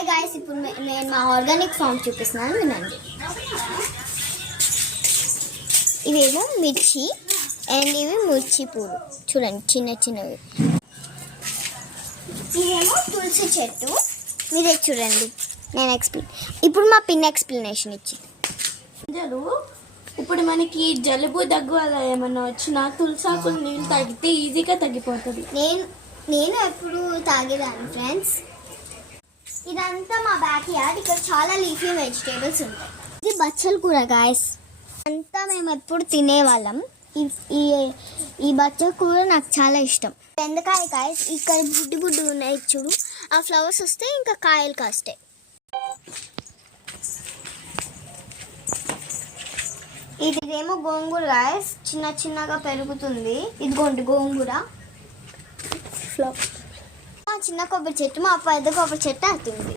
Hi guys, ఇప్పుడు నేను మా ఆర్గానిక్ ఫామ్ చూపిస్తున్నాను, వినండి. ఇవేమో మిర్చి అండ్ ఇవి మిర్చి పూలు చూడండి, చిన్న చిన్నవి. ఇవేమో తులసి చెట్టు, మీరే చూడండి. నేను ఇప్పుడు మా పిన్ ఎక్స్ప్లెనేషన్ ఇచ్చింది. ఇప్పుడు మనకి జలుబు దగ్గు అలా ఏమన్నా వచ్చినా తులసాకులు నీళ్ళు తాగితే ఈజీగా తగ్గిపోతుంది. నేను ఎప్పుడు తాగేదాన్ని ఫ్రెండ్స్. ఇదంతా మా బ్యాక్ యార్డ్. ఇక్కడ చాలా లీఫీ వెజిటేబుల్స్ ఉంటాయి. ఇది బచ్చల కూర గాయస్, అంతా మేము ఎప్పుడు తినేవాళ్ళం. ఈ బచ్చల కూర నాకు చాలా ఇష్టం. బెండకాయ గాయస్, ఇక్కడ బుడ్డి ఉన్నాయి చూడు, ఆ ఫ్లవర్స్ వస్తే ఇంకా కాయలు కాస్తాయి. ఇదేమో గోంగూర గాయస్, చిన్న చిన్నగా పెరుగుతుంది. ఇదిగోండి గోంగూర. చిన్న కొబ్బరి చెట్టు, మా పెద్ద కొబ్బరి చెట్టు అవుతుంది.